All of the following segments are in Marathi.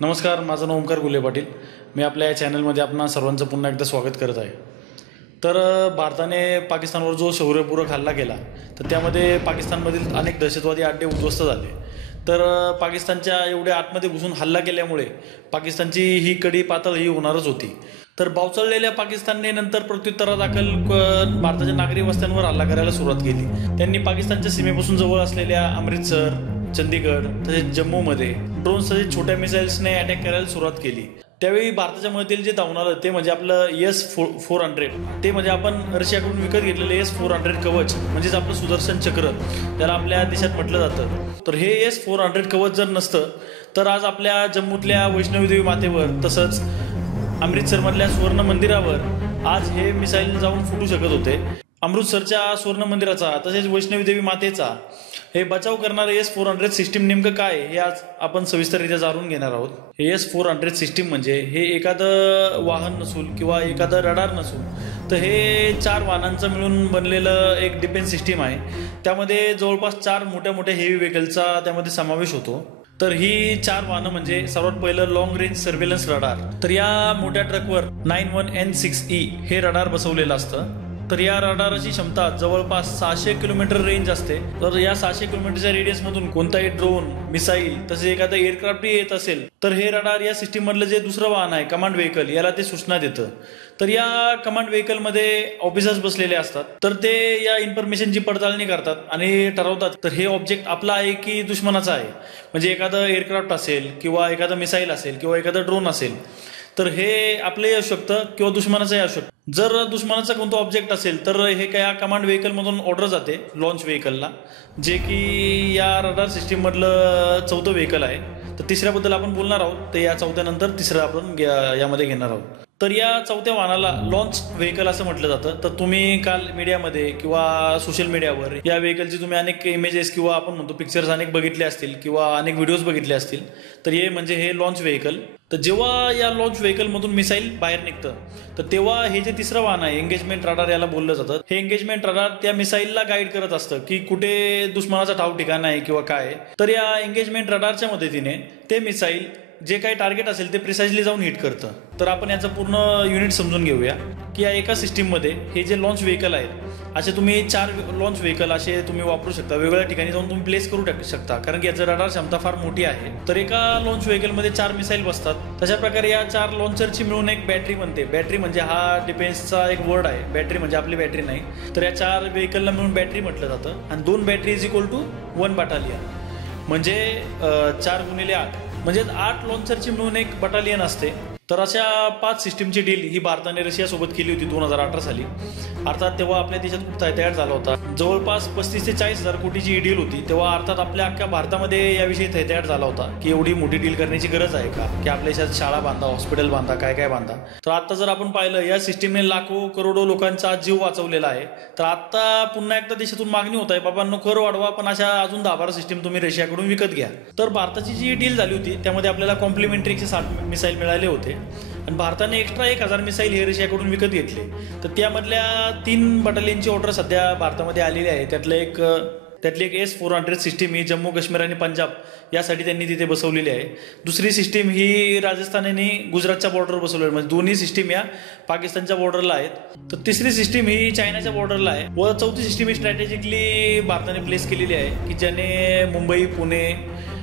नमस्कार, माझं नाव ओमकार गुले पाटील. मी आपल्या या चॅनलमध्ये आपणा सर्वांचं पुन्हा एकदा स्वागत करत आहे. तर भारताने पाकिस्तानवर जो शौर्यपूर्वक हल्ला केला तर त्यामध्ये पाकिस्तानमधील अनेक दहशतवादी अड्डे उद्ध्वस्त झाले. तर पाकिस्तानच्या एवढ्या आतमध्ये घुसून हल्ला केल्यामुळे पाकिस्तानची ही कडी पातळ ही होणारच होती. तर बावचळलेल्या पाकिस्तानने नंतर प्रत्युत्तरादाखल भारताच्या नागरी वस्त्यांवर हल्ला करायला सुरुवात केली. त्यांनी पाकिस्तानच्या सीमेपासून जवळ असलेल्या अमृतसर, चंदीगड तसेच जम्मूमध्ये ड्रोन सहित छोट्या मिसाईल्सने अटॅक करायला सुरुवात केली. त्यावेळी भारताच्या मदतीला जे धावून आलं ते म्हणजे आपलं S-400. ते म्हणजे आपण रशियाकडून विकत घेतलेलं S-400 कवच म्हणजेच आपलं सुदर्शन चक्र त्याला आपल्या देशात म्हटलं जातं. तर हे S-400 कवच जर नसतं तर आज आपल्या जम्मूतल्या वैष्णवी देवी मातेवर तसंच अमृतसरमधल्या सुवर्ण मंदिरावर आज हे मिसाईल जाऊन फुटू शकत होते. अमृतसरच्या सुवर्ण मंदिराचा तसेच वैष्णवी देवी मातेचा हे बचाव करणारे S-400 सिस्टीम नेमकं काय हे आज आपण सविस्तररित्या जाणून घेणार आहोत. हे S-400 सिस्टीम म्हणजे हे एखादं वाहन नसून किंवा एखादं रडार नसून तर हे 4 वाहनांचं मिळून बनलेलं एक डिफेन्स सिस्टीम आहे. त्यामध्ये जवळपास 4 मोठ्या हेवी व्हेकलचा त्यामध्ये समावेश होतो. तर ही 4 वाहनं म्हणजे सर्वात पहिलं लॉंग रेंज सर्व्हेलन्स रडार. तर या मोठ्या ट्रकवर 91N6E हे रडार बसवलेलं असतं. तर या रडारची क्षमता जवळपास 600 किलोमीटर रेंज असते. तर या 600 किलोमीटरच्या रेडियसमधून कोणताही ड्रोन, मिसाईल तसेच एखादा एअरक्राफ्टही येत असेल तर हे रडार या सिस्टीम मधलं जे दुसरं वाहन आहे कमांड व्हेकल याला ते सूचना देतं. तर या कमांड व्हेकलमध्ये ऑफिसर्स बसलेले असतात. तर ते या इन्फॉर्मेशनची पडताळणी करतात आणि ठरवतात तर हे ऑब्जेक्ट आपला आहे की दुश्मनाचा आहे. म्हणजे एखादं एअरक्राफ्ट असेल किंवा एखादं मिसाईल असेल किंवा एखादं ड्रोन असेल तर हे आपलंही असू शकतं किंवा दुश्मनाचंही असू शकतं. जर दुश्मनाचा कोणता ऑब्जेक्ट असेल तर हे काय कमांड व्हेकलमधून ऑर्डर जाते लॉन्च व्हेकलला, जे की या रडार सिस्टीम मधलं 4थं व्हेकल आहे. तर तिसऱ्याबद्दल आपण बोलणार आहोत. तर या 4थ्या नंतर तिसरं आपण यामध्ये घेणार आहोत. तर या 4थ्या वाहनाला लॉन्च व्हेकल असं म्हटलं जातं. तर तुम्ही काल मीडियामध्ये किंवा सोशल मीडियावर या व्हेकलची तुम्ही अनेक इमेजेस किंवा आपण म्हणतो पिक्चर्स अनेक बघितले असतील किंवा अनेक व्हिडिओज बघितले असतील. तर हे म्हणजे हे लॉन्च व्हेकल. तर जेव्हा या लॉन्च व्हेकलमधून मिसाईल बाहेर निघतं तर तेव्हा हे जे तिसरं वाहन आहे एंगेजमेंट रडार याला बोललं जातं. हे एंगेजमेंट रडार त्या मिसाईलला गाईड करत असतं की कुठे दुश्मनाचा ठाव ठिकाण आहे किंवा काय. तर या एंगेजमेंट रडारच्या मदतीने ते मिसाईल जे काही टार्गेट असेल ते प्रिसाइजली जाऊन हिट करतं. तर आपण याचं पूर्ण युनिट समजून घेऊया की या एका सिस्टीममध्ये हे जे लॉन्च व्हेकल आहेत असे तुम्ही 4 लॉन्च व्हेकल असे तुम्ही वापरू शकता. वेगवेगळ्या ठिकाणी जाऊन तुम्ही प्लेस करू शकता कारण की याचं रडार क्षमता फार मोठी आहे. तर एका लॉन्च व्हेकलमध्ये 4 मिसाईल बसतात. तशा प्रकारे या 4 लॉन्चरची मिळून एक बॅटरी बनते. बॅटरी म्हणजे हा डिफेन्सचा एक वर्ड आहे. बॅटरी म्हणजे आपली बॅटरी नाही. तर या 4 व्हेकलला मिळून बॅटरी म्हटलं जातं. आणि 2 battery is equal to 1 battalion म्हणजे 4 गुणिले 8 म्हणजे 8 लॉन्चरची मिळून एक बटालियन असते. तर अशा 5 सिस्टीमची डील ही भारताने रशियासोबत केली होती 2018 साली. अर्थात तेव्हा आपल्या देशात खूप तयार झाला होता. जवळपास 35 ते 40 हजार कोटीची ही डील होती. तेव्हा अर्थात आपल्या अख्ख्या भारतामध्ये याविषयी तयार झाला होता की एवढी मोठी डील करण्याची गरज आहे का, की आपल्या देशात शाळा बांधा, हॉस्पिटल बांधा, काय बांधा. तर आता जर आपण पाहिलं या सिस्टीमने लाखो करोडो लोकांचा जीव वाचवलेला आहे. तर आता पुन्हा एकदा देशातून मागणी होत आहे बाबांनो कर वाढवा पण अशा अजून 10-12 सिस्टीम तुम्ही रशियाकडून विकत घ्या. तर भारताची जी डील झाली होती त्यामध्ये आपल्याला कॉम्प्लिमेंटरीचे 60 मिसाईल मिळाले होते आणि भारताने एक्स्ट्रा 1000 मिसाईल हे रशियाकडून विकत घेतले. तर त्यामधल्या 3 बटालियनची ऑर्डर सध्या भारतामध्ये आलेली आहे. त्यातली एक S-400 सिस्टीम ही जम्मू काश्मीर आणि पंजाब यासाठी त्यांनी तिथे बसवलेली आहे. दुसरी सिस्टीम ही राजस्थान आणि गुजरातच्या बॉर्डरवर बसवलेली म्हणजे दोन्ही सिस्टीम या पाकिस्तानच्या बॉर्डरला आहेत. तर तिसरी सिस्टीम ही चायनाच्या बॉर्डरला आहे व 4थी सिस्टीम ही स्ट्रॅटेजिकली भारताने प्लेस केलेली आहे की ज्याने मुंबई, पुणे,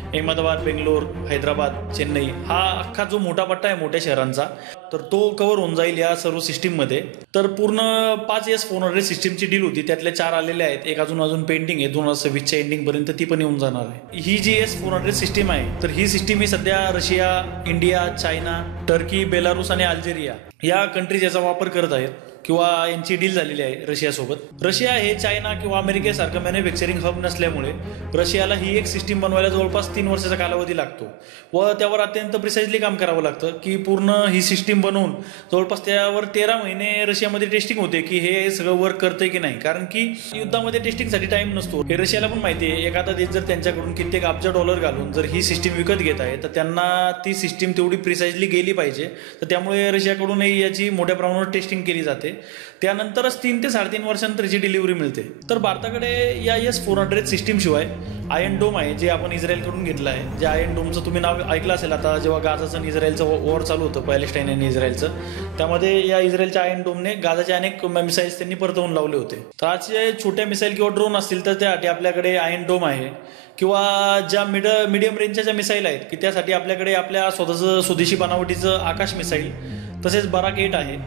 अहमदाबाद, बेंगलोर, हैदराबाद, चेन्नई हा अख्खा जो मोठा पट्टा आहे मोठ्या शहरांचा तर तो कव्हर होऊन जाईल या सर्व सिस्टीममध्ये. तर पूर्ण 5 S-400 सिस्टीमची डील होती. त्यातल्या 4 आलेल्या आहेत. एक अजून पेंडिंग आहे 2026च्या एंडिंगपर्यंत ती पण येऊन जाणार आहे. ही जी S-400 सिस्टीम आहे तर ही सिस्टीम ही सध्या Russia, India, China, Turkey, Belarus आणि अल्जेरिया या कंट्रीज याचा वापर करत आहेत किंवा यांची डील झालेली आहे रशियासोबत. रशिया हे चायना किंवा अमेरिकेसारखं मॅन्युफॅक्चरिंग हब नसल्यामुळे रशियाला ही एक सिस्टीम बनवायला जवळपास 3 वर्षाचा कालावधी लागतो व त्यावर अत्यंत प्रिसाइजली काम करावं लागतं की पूर्ण ही सिस्टीम बनवून जवळपास त्यावर 13 महिने रशियामध्ये टेस्टिंग होते की हे सगळं वर्क करतंय की नाही. कारण की युद्धामध्ये टेस्टिंगसाठी टाइम नसतो हे रशियाला पण माहिती आहे. एखादा देश जर त्यांच्याकडून कित्येक अब्ज डॉलर घालून जर ही सिस्टीम विकत घेत आहे तर त्यांना ती सिस्टीम तेवढी प्रिसाइजली गेली पाहिजे. तर त्यामुळे रशियाकडूनही याची मोठ्या प्रमाणावर टेस्टिंग केली जाते त्यानंतरच 3 ते 3.5 वर्षानंतर याची डिलिव्हरी मिळते. तर भारताकडे या S-400 सिस्टीमशिवाय आयर्न डोम आहे, जे आपण इस्रायलकडून घेतलं आहे. जे आयर्न डोमचं तुम्ही नाव ऐकलं असेल. आता जेव्हा गाझाचं आणि इस्रायलचं वॉर चालू होतं, पॅलेस्टाईन आणि इस्रायलचं, त्यामध्ये या इस्रायलच्या आयर्न डोमने गाझाचे अनेक मिसाईल्स त्यांनी परतवून लावले होते. तर आज जे छोट्या मिसाईल किंवा ड्रोन असतील तर त्यासाठी आपल्याकडे आयर्न डोम आहे, किंवा ज्या मिडियम रेंजच्या ज्या मिसाईल आहेत की त्यासाठी आपल्याकडे आपल्या स्वतःचं स्वदेशी बनावटीचं आकाश मिसाईल तसेच बराक 8 आहे.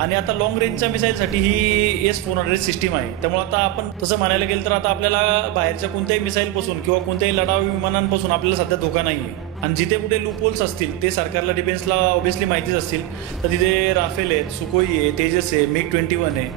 आणि आता लॉंग रेंजच्या मिसाईलसाठी ही S-400 सिस्टीम आहे. त्यामुळे आता आपण तसं म्हणायला गेलं तर आता आपल्याला बाहेरच्या कोणत्याही मिसाईलपासून किंवा कोणत्याही लढाऊ विमानांपासून आपल्याला सध्या धोका नाही आहे. आणि जिथे कुठे लूपहोल्स असतील ते सरकारला डिफेन्सला ऑब्व्हियसली माहितीच असतील. तर तिथे राफेल आहेत, सुकोई आहे, तेजस आहे, MiG-21 आहे,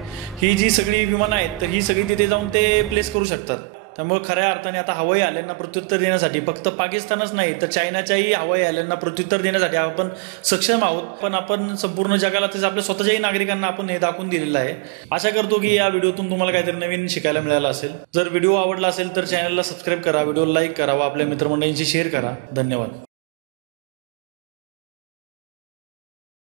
ही जी सगळी विमानं आहेत तर ही सगळी तिथे जाऊन ते प्लेस करू शकतात. त्यामुळे खऱ्या अर्थाने आता हवाई हल्ल्यांना प्रत्युत्तर देण्यासाठी फक्त पाकिस्तानच नाही तर चायनाच्याही हवाई हल्ल्यांना प्रत्युत्तर देण्यासाठी आपण सक्षम आहोत. पण आपण संपूर्ण जगाला तसेच आपल्या स्वतःच्याही नागरिकांना आपण हे दाखवून दिलेलं आहे. आशा करतो की या व्हिडिओतून तुम्हाला काहीतरी नवीन शिकायला मिळालं असेल. जर व्हिडिओ आवडला असेल तर चॅनलला सबस्क्राईब करा, व्हिडिओला लाईक करा व आपल्या मित्रमंडळींशी शेअर करा. धन्यवाद.